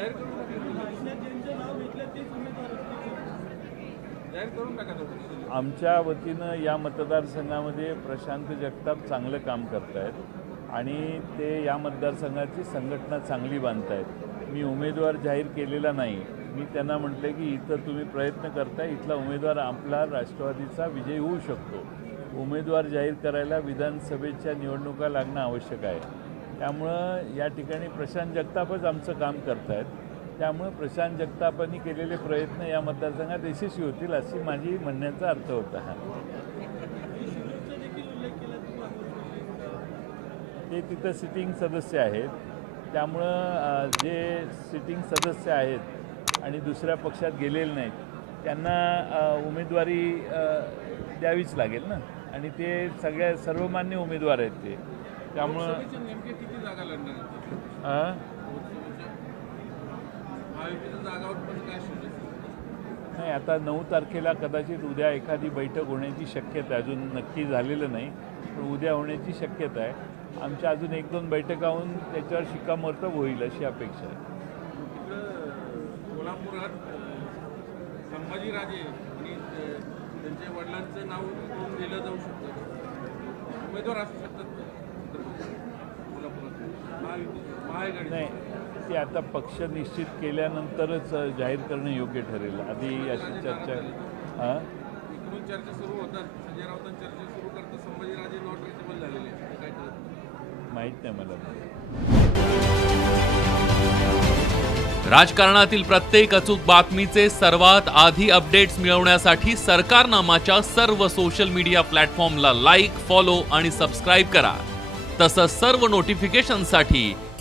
जाहीर करून टाका. आमच्या वतीनं या मतदारसंघामध्ये प्रशांत जगताप चांगलं काम करतायत आणि ते या मतदारसंघाची संघटना चांगली बांधतायत. मी उमेदवार जाहीर केलेला नाही. मी त्यांना म्हटलं की इथं तुम्ही प्रयत्न करताय इथला उमेदवार आपला राष्ट्रवादीचा विजय होऊ शकतो. उमेदवार जाहीर करायला विधानसभेच्या निवडणुका लागणं आवश्यक आहे. त्यामुळं या ठिकाणी प्रशांत जगतापच आमचं काम करत आहेत त्यामुळं प्रशांत जगतापांनी केलेले प्रयत्न या मतदारसंघात यशस्वी होतील अशी माझी म्हणण्याचा अर्थ होता हा. ते तिथं सिटिंग सदस्य आहेत. त्यामुळं जे सिटिंग सदस्य आहेत आणि दुसऱ्या पक्षात गेलेले नाहीत त्यांना उमेदवारी द्यावीच लागेल ना? आणि ते सगळ्या सर्वमान्य उमेदवार आहेत ते. त्यामुळं नेमके किती जागा लढणार नाही आता नऊ तारखेला कदाचित उद्या एखादी बैठक होण्याची शक्यता आहे. अजून नक्की झालेलं नाही पण उद्या होण्याची शक्यता आहे. आमच्या अजून एक दोन बैठका होऊन त्याच्यावर शिक्कामोर्तब होईल अशी अपेक्षा आहे. कोल्हापुरात संभाजीराजे आणि त्यांच्या वडिलांचं नाव दिलं जाऊ शकतं. उमेदवार असू शकतात का? कोल्हापुरात महायुती महाआघाडी नाही ते आता पक्ष निश्चित केल्यानंतरच जाहीर करणं योग्य ठरेल. आधी अशी चर्चा हां इकडून चर्चा सुरू होतात. संजय राऊतांनी चर्चा सुरू करतात संभाजीराजे नॉट रिचेबल झालेले. काय माहीत नाही मला. राजकारणातील प्रत्येक अचूक बातमीचे सर्वात आधी अपडेट्स मिळवण्यासाठी सरकारनामाच्या सर्व सोशल मीडिया प्लॅटफॉर्मला लाईक फॉलो आणि सबस्क्राईब करा. तसंच सर्व नोटिफिकेशनसाठी